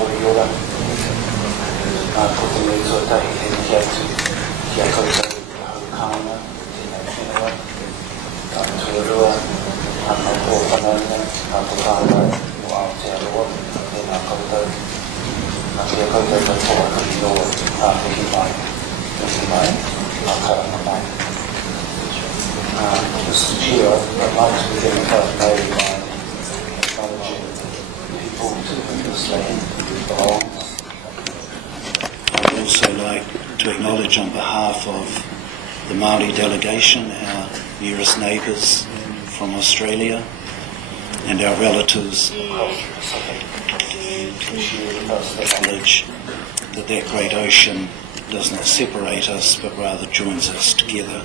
Moriora, ko te me tuatahi he kia koutou ki hau kāna, tēnei whenua, tuarua, anō pōwhanaunga, pōkāna o Aotearoa, tēnā koutou, kia koutou ka tōhaki o hiki mai, karanga mai. Mr. Chair, I'd like to begin the first day by acknowledging people to whom this land belongs. I'd also like to acknowledge on behalf of the Māori delegation, our nearest neighbours from Australia, and our relatives across the Pacific, to share with us the knowledge that that great ocean does not separate us, but rather joins us together.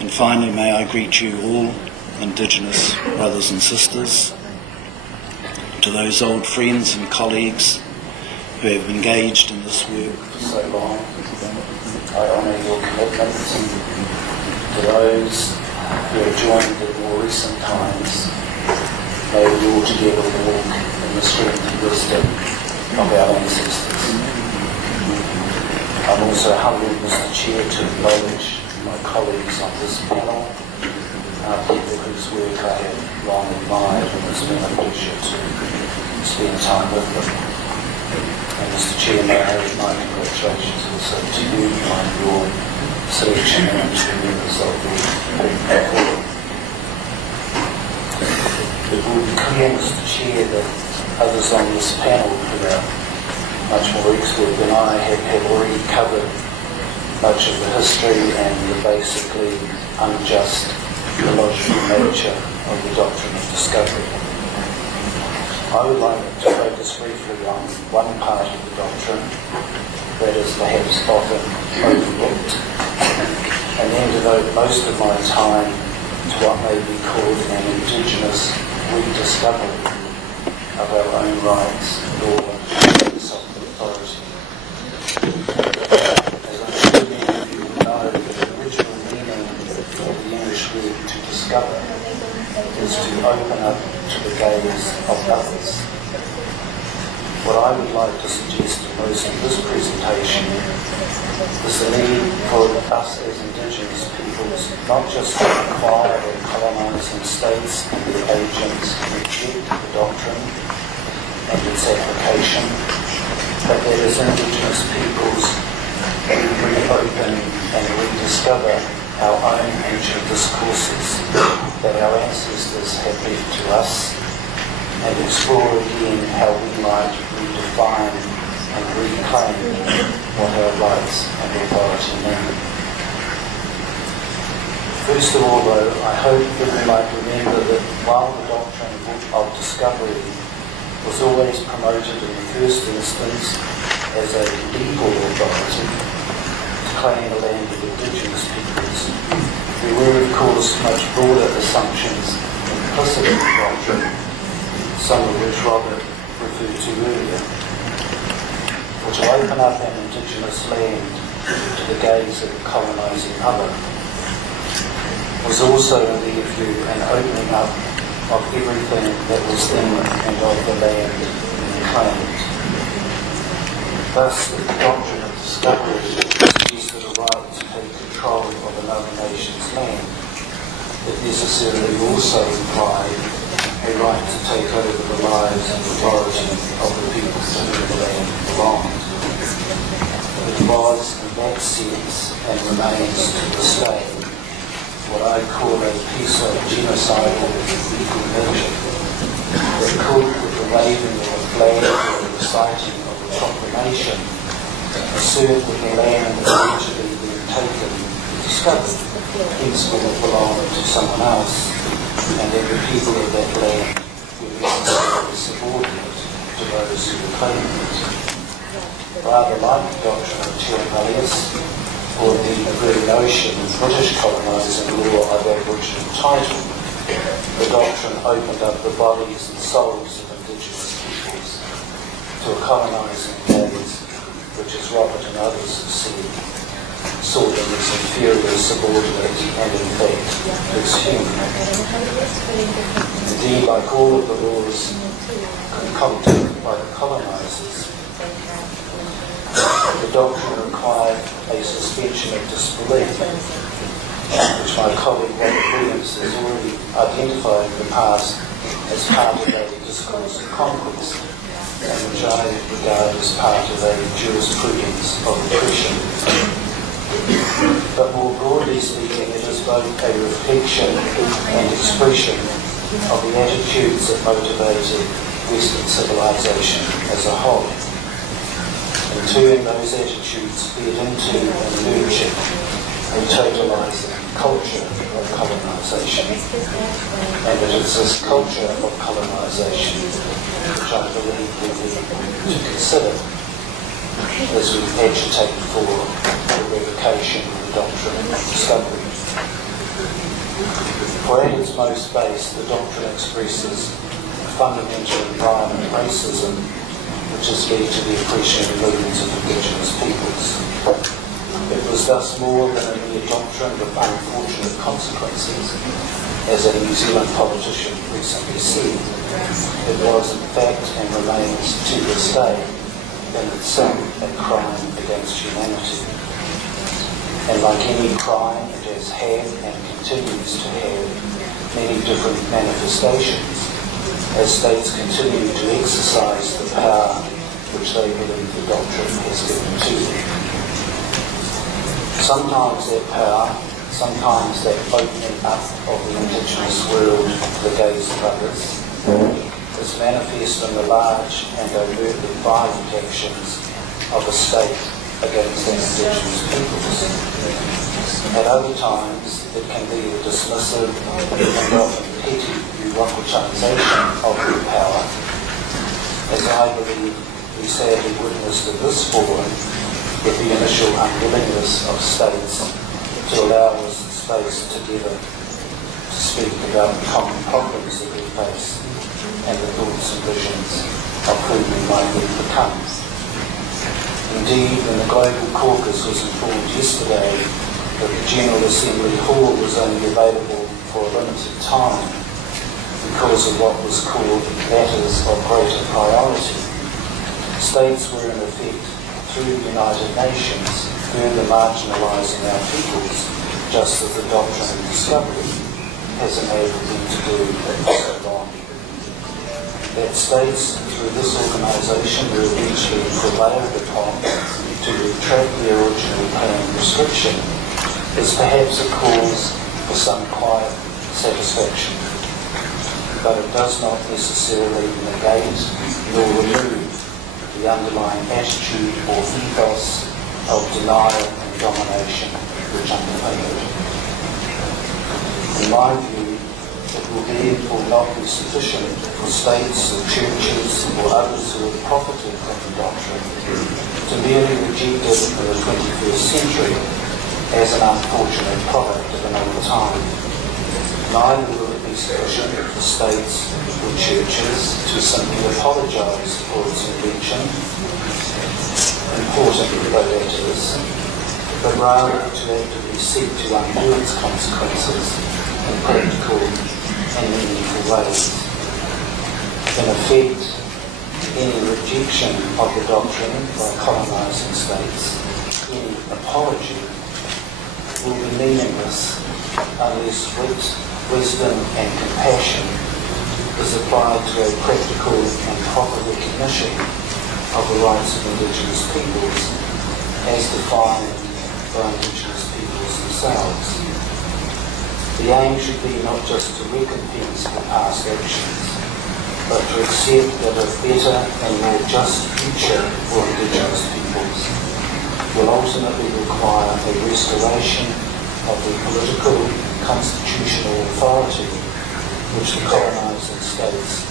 And finally, may I greet you all, Indigenous brothers and sisters, to those old friends and colleagues who have engaged in this work for so long. I honour your commitment to those who have joined in more recent times. May we all together walk in the strength and wisdom of our ancestors. I'm also humbled, Mr. Chair, to acknowledge my colleagues on this panel, people whose work I have long admired, and it's been a pleasure to spend time with them. And Mr. Chair, may I add my congratulations also to you on your selection and to the members of the board. It will be clear, Mr. Chair, that others on this panel who are much more expert than I have already covered much of the history and the basically unjust illogical nature of the doctrine of discovery. I would like to focus briefly on one part of the doctrine that is perhaps often overlooked, and then devote most of my time to what may be called an Indigenous rediscovery of our own rights, law, and self-authority. To discover is to open up to the gaze of others. What I would like to suggest in most of this presentation is the need for us as Indigenous peoples not just to acquire or colonising states and their agents reject the doctrine and its application, but that as Indigenous peoples we reopen and rediscover our own ancient discourses that our ancestors have left to us, and explore again how we might redefine and reclaim what our rights and authority mean. First of all, though, I hope that we might remember that while the doctrine of discovery was always promoted in the first instance as a legal authority to claim the land of Indigenous peoples, there were, of course, much broader assumptions implicit in the doctrine, some of which Robert referred to earlier. For to open up an Indigenous land to the gaze of a colonising other was also, in their view, an opening up of everything that was in and of the land being claimed. Thus, the doctrine of discovery suggested a right to take control of another nation's land. It necessarily also implied a right to take over the lives and authority of the people to whom the land belonged. It was, in that sense, and remains to this day, what I call a piece of genocidal legal measure that could, with the waving of a flag or the reciting of a proclamation, assert that the land eventually being taken and discovered henceforth belonged to someone else, and that the people of that land were necessarily subordinate to those who were claiming it. Rather like the doctrine of terra nullius, or the very notion of British colonising law of Aboriginal title, the doctrine opened up the bodies and souls of Indigenous peoples to a colonising gaze, which, as Robert and others have said, saw them as inferior, subordinate, and in fact exhumed. Indeed, like all of the laws concocted by the colonisers. The doctrine required a suspension of disbelief, which my colleague Robert Williams has already identified in the past as part of a discourse of conquest, and which I regard as part of a jurisprudence of oppression. But more broadly speaking, it is both a reflection and expression of the attitudes that motivated Western civilization as a whole. In turn, those attitudes fed into and nurtured a totalising culture of colonisation. And it is this culture of colonisation which I believe we need to consider as we agitate for the revocation of the doctrine of discovery. For at its most base, the doctrine expresses fundamental environment racism, which has led to the oppression of millions of Indigenous peoples. It was thus more than a mere doctrine with unfortunate consequences, as a New Zealand politician recently said. It was in fact and remains to this day in itself a crime against humanity. And like any crime, it has had and continues to have many different manifestations as states continue to exercise the power which they believe the doctrine has given to them. Sometimes that power, sometimes that opening up of the Indigenous world to the gaze of others, is manifest in the large and overtly violent actions of a state against the Indigenous peoples. At other times, it can be a dismissive and often petty bureaucratisation of their power, as I believe we sadly witnessed in this forum with the initial unwillingness of states to allow us space together to speak about the common problems that we face and the thoughts and visions of who we might become. Indeed, when the Global Caucus was informed yesterday that the General Assembly Hall was only available for a limited time because of what was called matters of greater priority, states were in effect, through the United Nations, further marginalising our peoples, just as the doctrine of discovery has enabled them to do for so long. That states, through this organisation, were eventually prevailed upon to retract their original planned restriction is perhaps a cause for some quiet satisfaction. But it does not necessarily negate nor remove the underlying attitude or ethos of denial and domination which underlay it. In my view, it will therefore not be sufficient for states or churches or others who have profited from the doctrine to merely reject it in the 21st century as an unfortunate product of another time. Neither will it be sufficient for states or churches to simply apologise for its invention, important though that is, but rather to actively seek to undo its consequences in practical and meaningful ways. In effect, any rejection of the doctrine by colonising states, any apology, will be meaningless unless wit, wisdom and compassion is applied to a practical and proper recognition of the rights of Indigenous peoples as defined by Indigenous peoples themselves. The aim should be not just to recompense for past actions, but to accept that a better and more just future for Indigenous peoples will ultimately require a restoration of the political, constitutional authority which the colonising states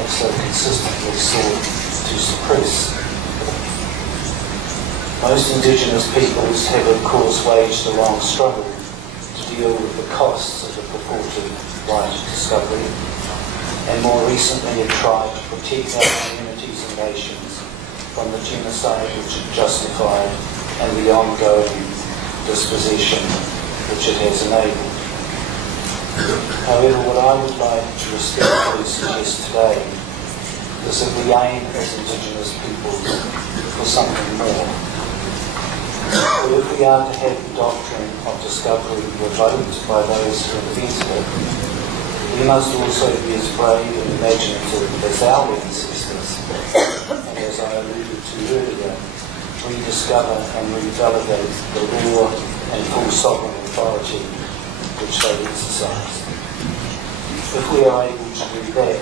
have so consistently sought to suppress. Most Indigenous peoples have of course waged a long struggle to deal with the costs of the purported right of discovery, and more recently have tried to protect our communities and nations from the genocide which it justified and the ongoing dispossession which it has enabled. However, what I would like to respectfully suggest today is that we aim as Indigenous peoples for something more. But if we are to have the doctrine of discovery revoked by those who invented it, we must also be as brave and imaginative as our ancestors, and as I alluded to earlier, rediscover and revalidate the raw and full sovereign authority which they exercise. If we are able to do that,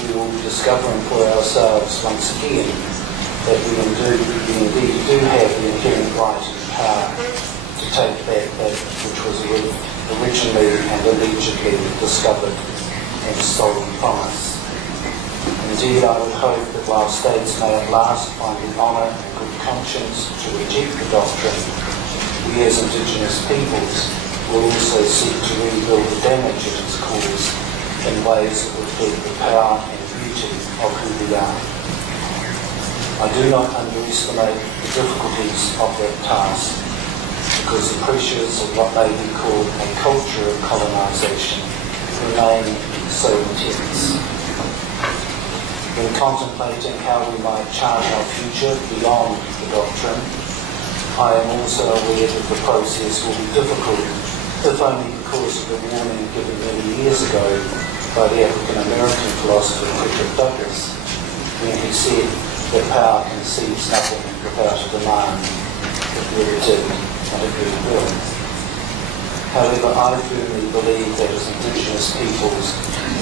we will be discovering for ourselves once again that we indeed do have the inherent right and power to take back that which was originally and allegedly discovered and stolen from us. Indeed, I would hope that while states may at last find the honour and good conscience to reject the doctrine, we as Indigenous peoples will also seek to rebuild the damage it has caused in ways that reflect the power and beauty of who we are. I do not underestimate the difficulties of that task, because the pressures of what may be called a culture of colonisation remain so intense. When contemplating how we might chart our future beyond the doctrine, I am also aware that the process will be difficult, if only because of the warning given many years ago by the African-American philosopher Frederick Douglass, when he said that power conceives nothing without a demand. It really did, and it really will. However, I firmly believe that as Indigenous peoples,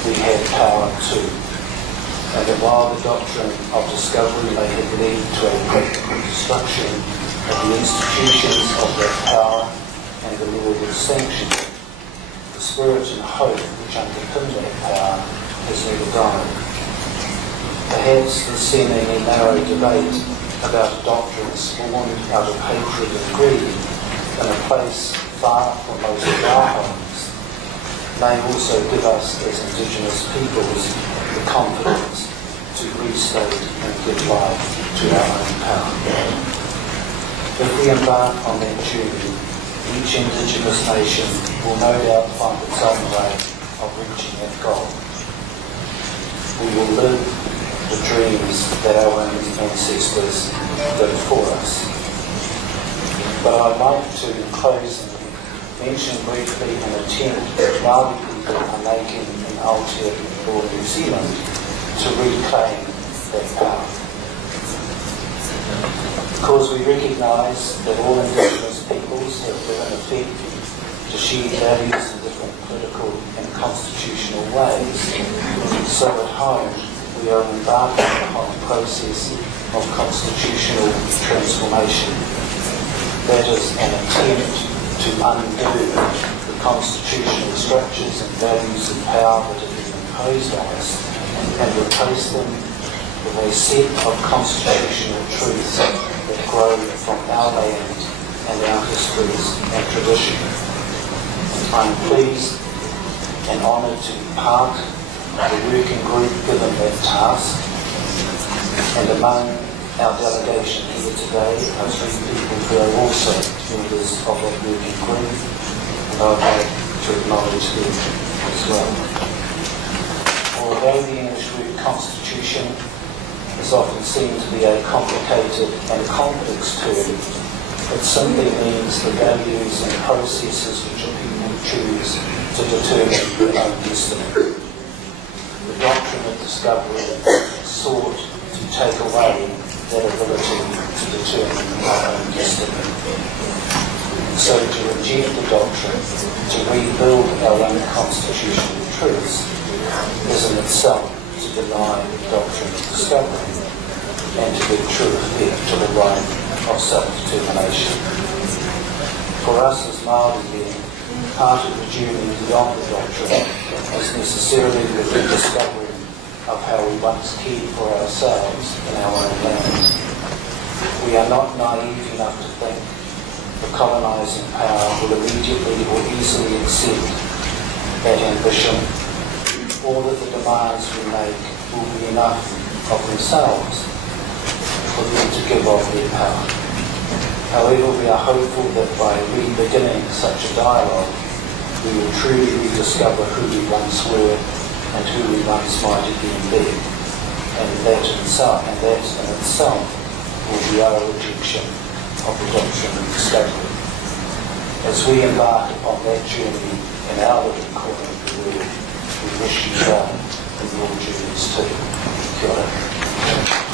we have power too, and that while the doctrine of discovery may have led to a practical destruction of the institutions of that power and the law that sanctioned it, the spirit and hope which underpin that power has never died. Perhaps the seemingly narrow debate about a doctrine spawned out of hatred and greed in a place far from most of our homes may also give us as Indigenous peoples the confidence to restate and give life to our own power. If we embark on that journey, each Indigenous nation will no doubt find its own way of reaching that goal. We will live the dreams that our own ancestors did for us. But I'd like to, in closing, mention briefly an attempt that Māori people are making in Aotearoa, New Zealand, to reclaim that power. Because we recognise that all Indigenous peoples have given effect to shared values in different political and constitutional ways, so at home we are embarking upon a process of constitutional transformation. That is an attempt to undo the constitutional structures and values of power that have been imposed on us and replace them with a set of constitutional truths that grow from our land and our histories and tradition. I am pleased and honoured to be part of the working group given that task, and among our delegation here today are three people who are also members of that working group, and I would like to acknowledge them as well. Although the English word constitution is often seen to be a complicated and complex term, it simply means the values and processes which a people choose to determine their own destiny. The doctrine of discovery sought to take away that ability to determine our own destiny. So to reject the doctrine, to rebuild our own constitutional truths, is in itself to deny the doctrine of discovery and to give true effect to the right of self-determination. For us as Māori then, part of the journey beyond the doctrine is necessarily the rediscovery of how we once cared for ourselves in our own land. We are not naive enough to think the colonising power will immediately or easily accept that ambition, or that the demands we make will be enough of themselves for them to give up their power. However, we are hopeful that by re-beginning such a dialogue, we will truly rediscover who we once were and who we once might again be, and that in itself will be our rejection of the doctrine of discovery. As we embark upon that journey in our little corner of the world, we wish you well in your journeys too. Kia ora.